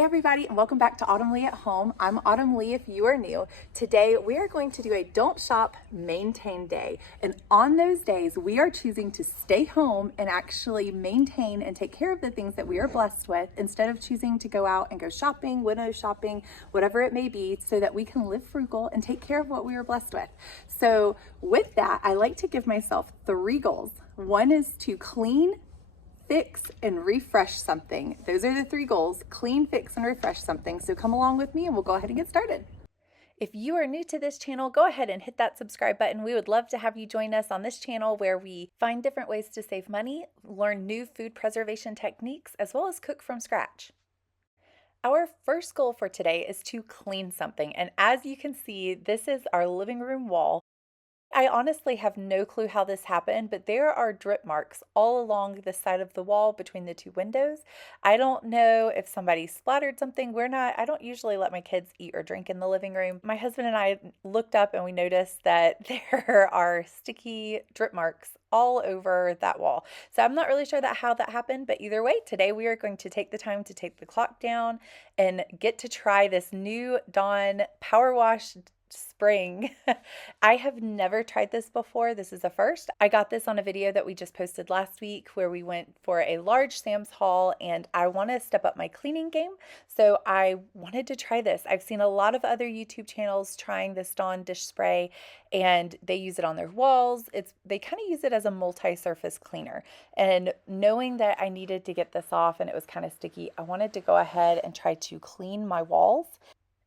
Hey everybody, and welcome back to Autumn Lee at Home. I'm Autumn Lee if you are new. Today we are going to do a Don't Shop, Maintain Day. And on those days, we are choosing to stay home and actually maintain and take care of the things that we are blessed with instead of choosing to go out and go shopping, window shopping, whatever it may be, so that we can live frugal and take care of what we are blessed with. So with that, I like to give myself 3 goals. One is to clean, fix, and refresh something. Those are the 3 goals: clean, fix, and refresh something. So come along with me and we'll go ahead and get started. If you are new to this channel, go ahead and hit that subscribe button. We would love to have you join us on this channel where we find different ways to save money, learn new food preservation techniques, as well as cook from scratch. Our first goal for today is to clean something. And as you can see, this is our living room wall. I honestly have no clue how this happened, but there are drip marks all along the side of the wall between the 2 windows. I don't know if somebody splattered something. I don't usually let my kids eat or drink in the living room. My husband and I looked up and we noticed that there are sticky drip marks all over that wall. So I'm not really sure how that happened, but either way, today we are going to take the time to take the clock down and get to try this new Dawn Power Wash spring. I have never tried this before. This is a first. I got this on a video that we just posted last week where we went for a large Sam's haul, and I want to step up my cleaning game. So I wanted to try this. I've seen a lot of other YouTube channels trying this Dawn dish spray, and they use it on their walls. They kind of use it as a multi-surface cleaner. And knowing that I needed to get this off and it was kind of sticky, I wanted to go ahead and try to clean my walls.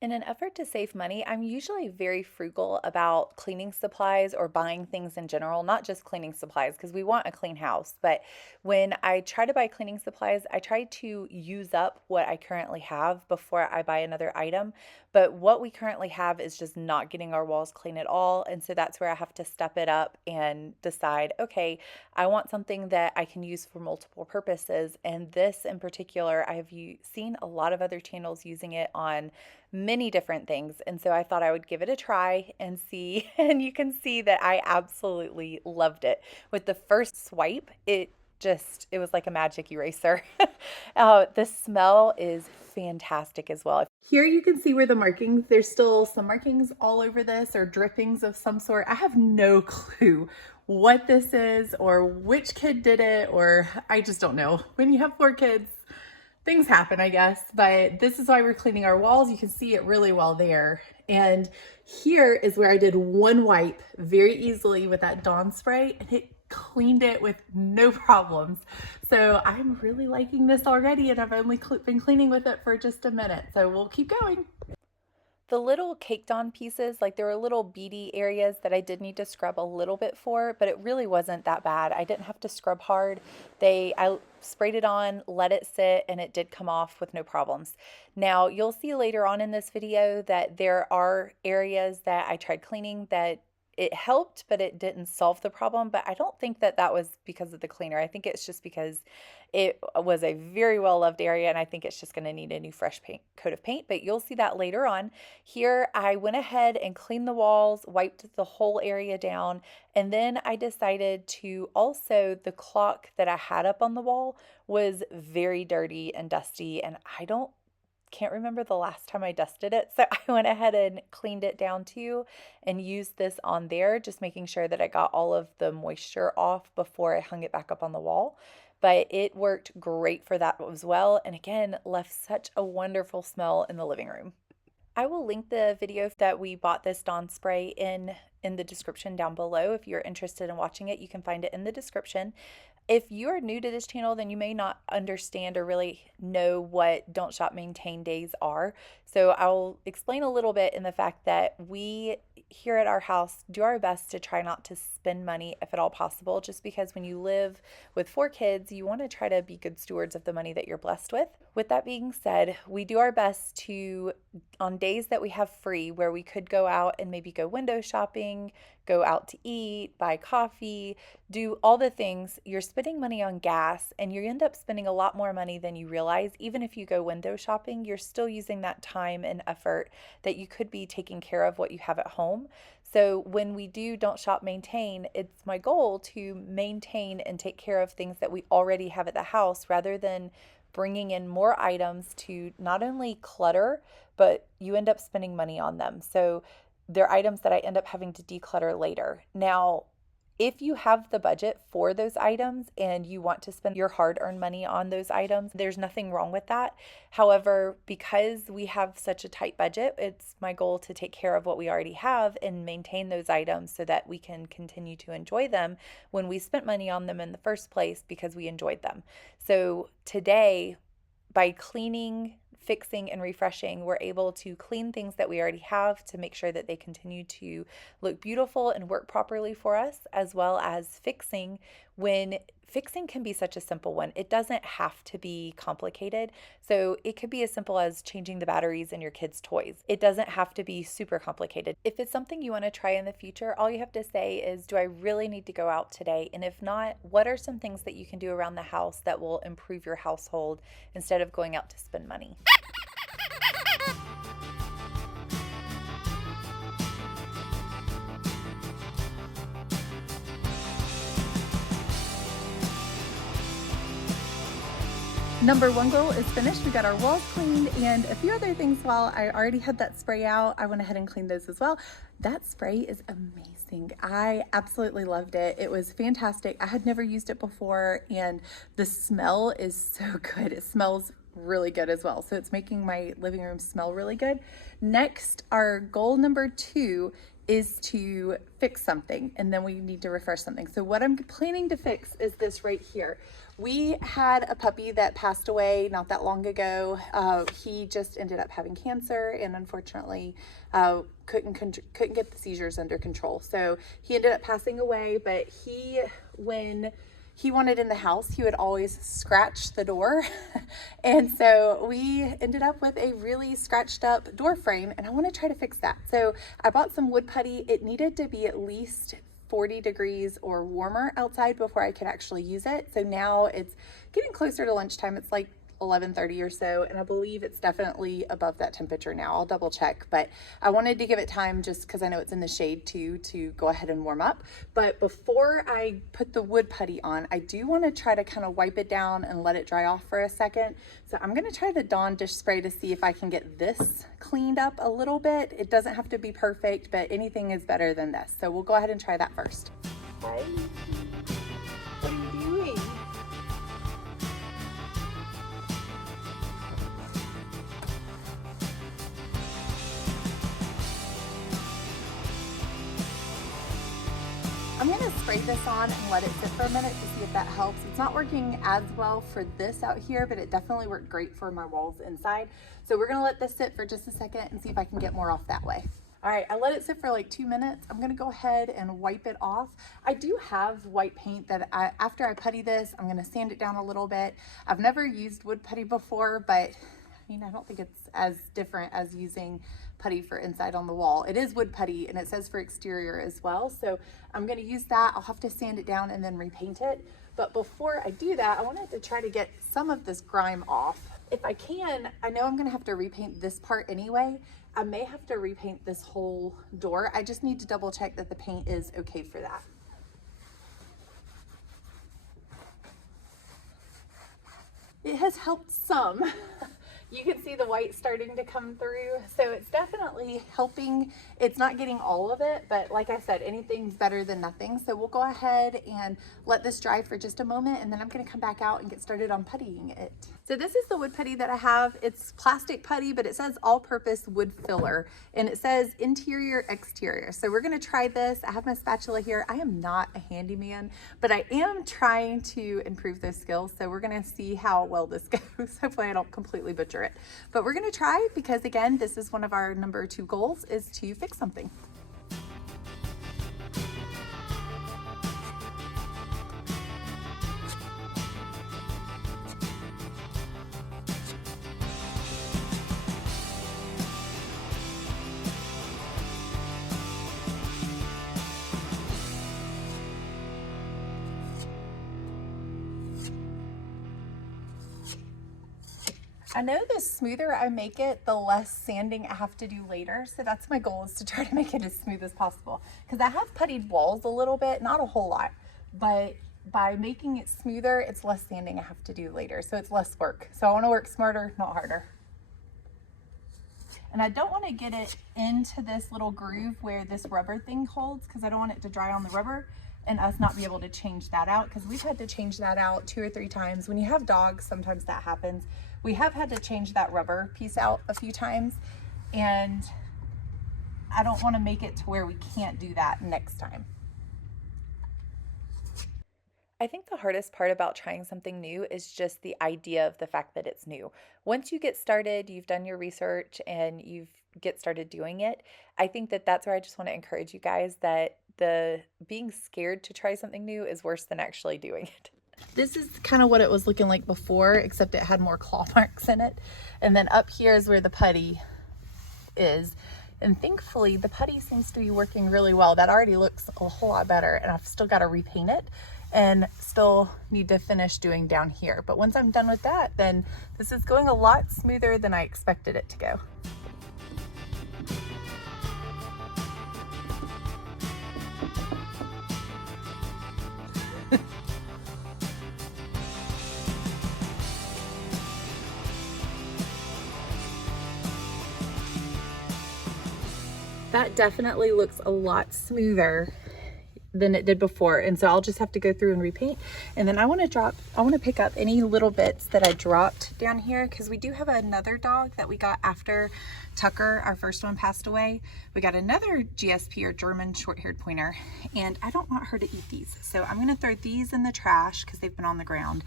In an effort to save money, I'm usually very frugal about cleaning supplies or buying things in general, not just cleaning supplies because we want a clean house. But when I try to buy cleaning supplies, I try to use up what I currently have before I buy another item. But what we currently have is just not getting our walls clean at all. And so that's where I have to step it up and decide, okay, I want something that I can use for multiple purposes. And this in particular, I have seen a lot of other channels using it on many different things. And so I thought I would give it a try and see. And you can see that I absolutely loved it. With the first swipe, it was like a magic eraser. The smell is fantastic as well. Here you can see where the markings, there's still some markings all over this or drippings of some sort. I have no clue what this is or which kid did it, or I just don't know. When you have 4 kids, things happen, I guess, but this is why we're cleaning our walls. You can see it really well there. And here is where I did 1 wipe very easily with that Dawn spray, and it cleaned it with no problems. So I'm really liking this already, and I've only been cleaning with it for just a minute. So we'll keep going. The little caked on pieces, like there were little beady areas that I did need to scrub a little bit for, but it really wasn't that bad. I didn't have to scrub hard. I sprayed it on, let it sit, and it did come off with no problems. Now, you'll see later on in this video that there are areas that I tried cleaning that it helped, but it didn't solve the problem. But I don't think that was because of the cleaner. I think it's just because it was a very well-loved area, and I think it's just going to need a new fresh coat of paint. But you'll see that later on. Here, I went ahead and cleaned the walls, wiped the whole area down, and then I decided to also, the clock that I had up on the wall was very dirty and dusty, and can't remember the last time I dusted it. So I went ahead and cleaned it down too and used this on there, just making sure that I got all of the moisture off before I hung it back up on the wall. But it worked great for that as well. And again, left such a wonderful smell in the living room. I will link the video that we bought this Dawn spray in the description down below. If you're interested in watching it, you can find it in the description. If you are new to this channel, then you may not understand or really know what Don't Shop, Maintain days are. So I'll explain a little bit in the fact that we here at our house do our best to try not to spend money if at all possible, just because when you live with 4 kids, you want to try to be good stewards of the money that you're blessed with. With that being said, we do our best to, on days that we have free, where we could go out and maybe go window shopping, go out to eat, buy coffee, do all the things, you're spending money on gas, and you end up spending a lot more money than you realize. Even if you go window shopping, you're still using that time and effort that you could be taking care of what you have at home. So when we do Don't Shop, Maintain, it's my goal to maintain and take care of things that we already have at the house rather than bringing in more items to not only clutter, but you end up spending money on them. So they're items that I end up having to declutter later. Now, if you have the budget for those items and you want to spend your hard-earned money on those items, there's nothing wrong with that. However, because we have such a tight budget, it's my goal to take care of what we already have and maintain those items so that we can continue to enjoy them when we spent money on them in the first place because we enjoyed them. So today, by cleaning, fixing, and refreshing, we're able to clean things that we already have to make sure that they continue to look beautiful and work properly for us, as well as fixing when fixing can be such a simple one. It doesn't have to be complicated. So it could be as simple as changing the batteries in your kids' toys. It doesn't have to be super complicated. If it's something you want to try in the future, all you have to say is, do I really need to go out today? And if not, what are some things that you can do around the house that will improve your household instead of going out to spend money? Number one goal is finished. We got our walls cleaned and a few other things. While I already had that spray out, I went ahead and cleaned those as well. That spray is amazing. I absolutely loved it. It was fantastic. I had never used it before and the smell is so good. It smells really good as well. So it's making my living room smell really good. Next, our goal number 2 is to fix something, and then we need to refresh something. So what I'm planning to fix is this right here. We had a puppy that passed away not that long ago. He just ended up having cancer and unfortunately couldn't get the seizures under control. So he ended up passing away, but when he wanted in the house, he would always scratch the door. And so we ended up with a really scratched up door frame, and I want to try to fix that. So I bought some wood putty. It needed to be at least 40 degrees or warmer outside before I could actually use it. So now it's getting closer to lunchtime. It's like 11:30 or so, and I believe it's definitely above that temperature now. I'll double check, but I wanted to give it time just because I know it's in the shade too to go ahead and warm up. But before I put the wood putty on, I do want to try to kind of wipe it down and let it dry off for a second. So I'm going to try the Dawn dish spray to see if I can get this cleaned up a little bit. It doesn't have to be perfect, but anything is better than this. So we'll go ahead and try that first. Hi. What are you doing? I'm gonna spray this on and let it sit for a minute to see if that helps. It's not working as well for this out here, but it definitely worked great for my walls inside. So we're gonna let this sit for just a second and see if I can get more off that way. All right, I let it sit for like 2 minutes. I'm gonna go ahead and wipe it off. I do have white paint that after I putty this, I'm gonna sand it down a little bit. I've never used wood putty before, but I don't think it's as different as using putty for inside on the wall. It is wood putty and it says for exterior as well. So I'm going to use that. I'll have to sand it down and then repaint it. But before I do that, I wanted to try to get some of this grime off. If I can, I know I'm going to have to repaint this part anyway. I may have to repaint this whole door. I just need to double check that the paint is okay for that. It has helped some. You can see the white starting to come through. So it's definitely helping. It's not getting all of it, but like I said, anything's better than nothing. So we'll go ahead and let this dry for just a moment, and then I'm gonna come back out and get started on puttying it. So this is the wood putty that I have. It's plastic putty, but it says all-purpose wood filler, and it says interior, exterior. So we're gonna try this. I have my spatula here. I am not a handyman, but I am trying to improve those skills. So we're gonna see how well this goes. Hopefully I don't completely butcher it, but we're gonna try because again, this is one of our number 2 goals is to fix something. I know the smoother I make it, the less sanding I have to do later. So that's my goal, is to try to make it as smooth as possible. Because I have puttied walls a little bit, not a whole lot, but by making it smoother, it's less sanding I have to do later. So it's less work. So I want to work smarter, not harder. And I don't want to get it into this little groove where this rubber thing holds, because I don't want it to dry on the rubber and us not be able to change that out, because we've had to change that out 2 or 3 times. When you have dogs, sometimes that happens. We have had to change that rubber piece out a few times, and I don't want to make it to where we can't do that next time. I think the hardest part about trying something new is just the idea of the fact that it's new. Once you get started, you've done your research and you've get started doing it. I think that that's where I just want to encourage you guys that the being scared to try something new is worse than actually doing it. This is kind of what it was looking like before, except it had more claw marks in it. And then up here is where the putty is. And thankfully the putty seems to be working really well. That already looks a whole lot better, and I've still got to repaint it and still need to finish doing down here. But once I'm done with that, then this is going a lot smoother than I expected it to go. That definitely looks a lot smoother than it did before, and so I'll just have to go through and repaint. And then I want to pick up any little bits that I dropped down here, because we do have another dog that we got after Tucker, our first one, passed away. We got another GSP, or German short-haired pointer, and I don't want her to eat these, so I'm going to throw these in the trash because they've been on the ground,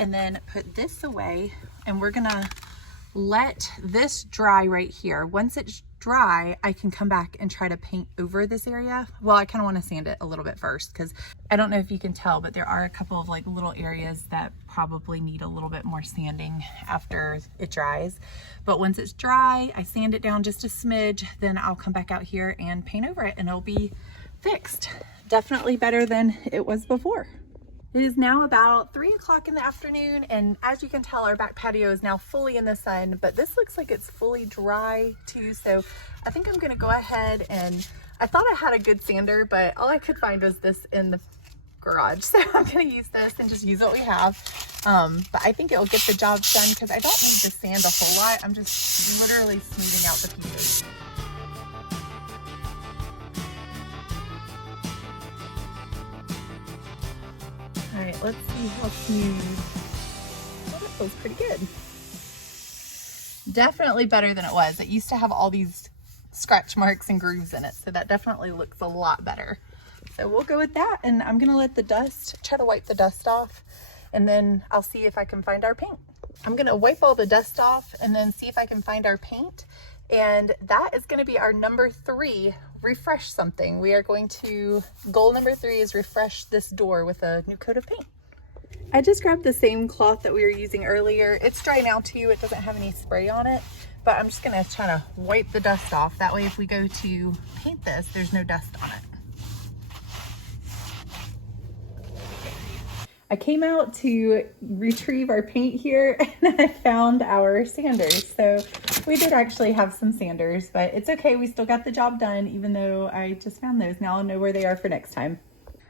and then put this away, and we're gonna let this dry right here. Once it's dry, I can come back and try to paint over this area. Well, I kind of want to sand it a little bit first, because I don't know if you can tell, but there are a couple of like little areas that probably need a little bit more sanding after it dries. But once it's dry, I sand it down just a smidge, then I'll come back out here and paint over it and it'll be fixed. Definitely better than it was before. It is now about 3 o'clock in the afternoon, and as you can tell, our back patio is now fully in the sun, but this looks like it's fully dry too, so I think I'm gonna go ahead and, I thought I had a good sander, but all I could find was this in the garage, so I'm gonna use this and just use what we have. But I think it'll get the job done, because I don't need to sand a whole lot. I'm just literally smoothing out the pieces. All right, let's see how smooth. Oh, that feels pretty good. Definitely better than it was. It used to have all these scratch marks and grooves in it, so that definitely looks a lot better. So we'll go with that, and I'm gonna let the dust, try to wipe the dust off, and then I'll see if I can find our paint. I'm gonna wipe all the dust off and then see if I can find our paint. And that is gonna be our number 3, refresh something. We are going to, goal number 3 is refresh this door with a new coat of paint. I just grabbed the same cloth that we were using earlier. It's dry now too, it doesn't have any spray on it, but I'm just gonna try to wipe the dust off. That way if we go to paint this, there's no dust on it. I came out to retrieve our paint here and I found our sanders. So we did actually have some sanders, but it's okay. We still got the job done, even though I just found those. Now I'll know where they are for next time.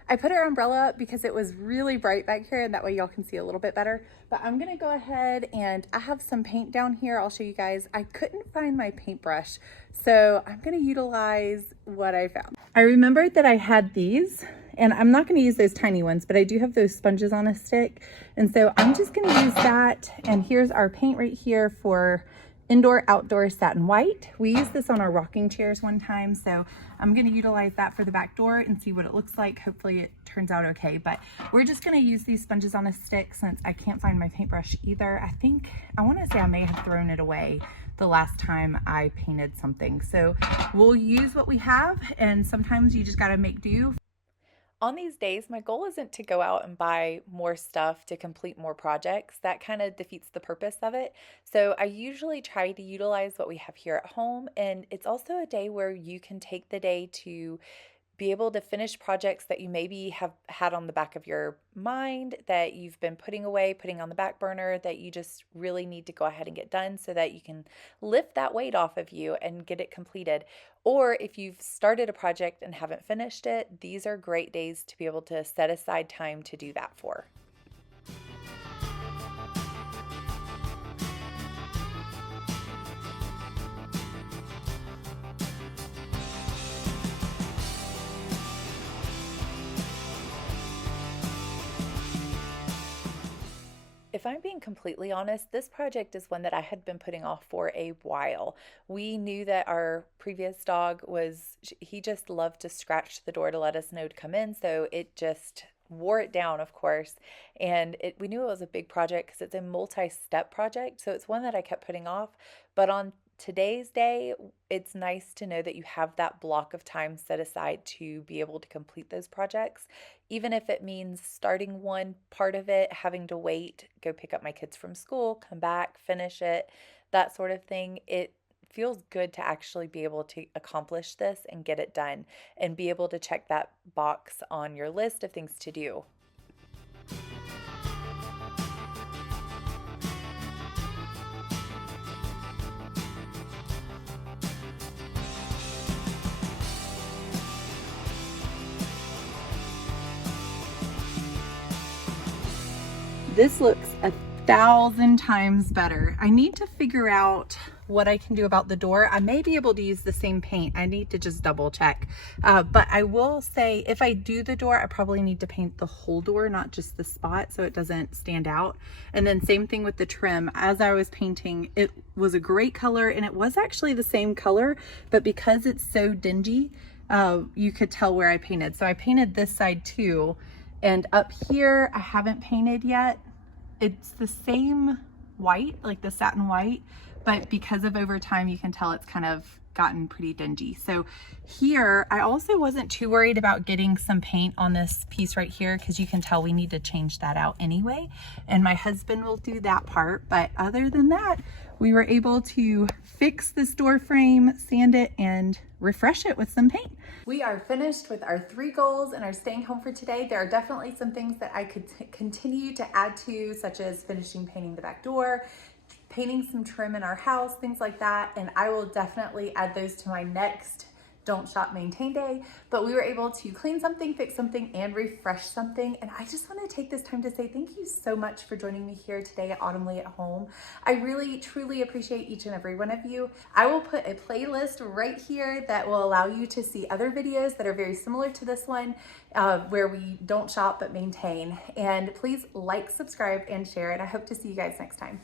I put our umbrella up because it was really bright back here, and that way y'all can see a little bit better. But I'm gonna go ahead, and I have some paint down here. I'll show you guys. I couldn't find my paintbrush, so I'm gonna utilize what I found. I remembered that I had these, and I'm not gonna use those tiny ones, but I do have those sponges on a stick. And so I'm just gonna use that. And here's our paint right here for indoor outdoor satin white. We used this on our rocking chairs one time, so I'm going to utilize that for the back door and see what it looks like. Hopefully it turns out okay, but we're just going to use these sponges on a stick since I can't find my paintbrush either. I want to say I may have thrown it away the last time I painted something, so we'll use what we have, and sometimes you just got to make do. On these days, my goal isn't to go out and buy more stuff to complete more projects. That kind of defeats the purpose of it. So I usually try to utilize what we have here at home. And it's also a day where you can take the day to be able to finish projects that you maybe have had on the back of your mind that you've been putting away, putting on the back burner, that you just really need to go ahead and get done so that you can lift that weight off of you and get it completed. Or if you've started a project and haven't finished it, these are great days to be able to set aside time to do that for. If I'm being completely honest, this project is one that I had been putting off for a while. We knew that our previous dog he just loved to scratch the door to let us know to come in, so it just wore it down, of course. And we knew it was a big project because it's a multi-step project, so it's one that I kept putting off. But on today's day, it's nice to know that you have that block of time set aside to be able to complete those projects, even if it means starting one part of it, having to wait, go pick up my kids from school, come back, finish it, that sort of thing. It feels good to actually be able to accomplish this and get it done and be able to check that box on your list of things to do. This looks 1,000 times better. I need to figure out what I can do about the door. I may be able to use the same paint. I need to just double check. But I will say if I do the door, I probably need to paint the whole door, not just the spot, so it doesn't stand out. And then same thing with the trim. As I was painting, it was a great color and it was actually the same color, but because it's so dingy, you could tell where I painted. So I painted this side too. And up here, I haven't painted yet. It's the same white, like the satin white, but because of over time, you can tell it's kind of gotten pretty dingy. So here, I also wasn't too worried about getting some paint on this piece right here because you can tell we need to change that out anyway. And my husband will do that part. But other than that, we were able to fix this door frame, sand it, and refresh it with some paint. We are finished with our 3 goals and our staying home for today. There are definitely some things that I could continue to add to, such as finishing painting the back door, painting some trim in our house, things like that. And I will definitely add those to my next Don't Shop Maintain Day. But we were able to clean something, fix something, and refresh something. And I just want to take this time to say thank you so much for joining me here today at Autumnly at Home. I really, truly appreciate each and every one of you. I will put a playlist right here that will allow you to see other videos that are very similar to this one, where we don't shop but maintain. And please like, subscribe, and share. And I hope to see you guys next time.